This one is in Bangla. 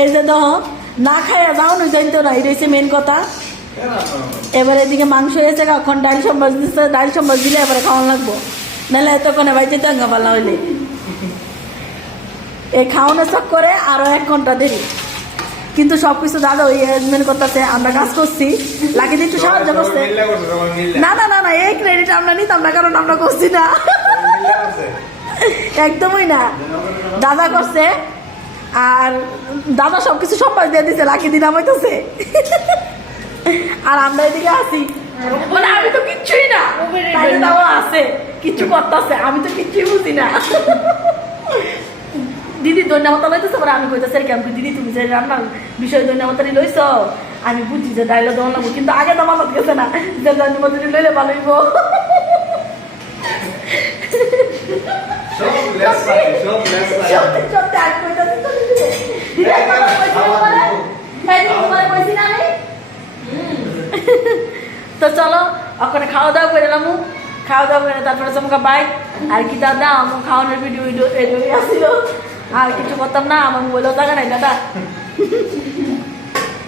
এই যে দেখো না খাইয়া যাও না জানতো না, এটা হচ্ছে মেন কথা। এবারে এদিকে মাংস হয়েছে, এখন ডাল সম্বাস দিচ্ছে, ডাল সম্বাস দিলে এবারে খাওয়ান লাগবো, নাহলে এতক্ষণে বাইতে টাঙ্গা পাল্লা হইলে এই খাওয়ানোর চক করে আরো 1 ঘন্টা দেরি। কিন্তু সবকিছু দাদা ওই অ্যারেঞ্জমেন্ট করতেছে, আমরা কাজ করছি, লাকিদি একটু সাহায্য করছে। না না না না, এই ক্রেডিট আমরা নিতাম না, কারণ আমরা করছি না, একদমই না, দাদা করছে। আর দাদা সবকিছু সম্পাস দিয়ে দিছে, লাকিদি নামাইতেছে, আর আমরা এদিকে আছি, মানে আমি তো কিচ্ছুই না, দাও আছে কিচ্ছু করতেছে, আমি তো কিচ্ছুই বুঝি না। দিদি দৈন্যমতা লইতেছে, পরে আমি কইতেছি কেমন দিদি তুমি যে রান্নার বিষয় দৈন্যমতারি লইছ, আমি বুঝি যে ডাইলে দেওয়া লাগবো, কিন্তু আগে তো মাথাত গেছে না যে দৈন্যমতারি লইলে ভালো হইব। তো চলো ওখানে খাওয়া দাওয়া করে এলাম, খাওয়া দাওয়া করে তারপরে চমকা বাইক আর কি দাদা আমার খাওয়ানোর ভিডিও আসছিল, আর কিছু করতাম না, আমার মোবাইলও জায়গা নাই দাদা।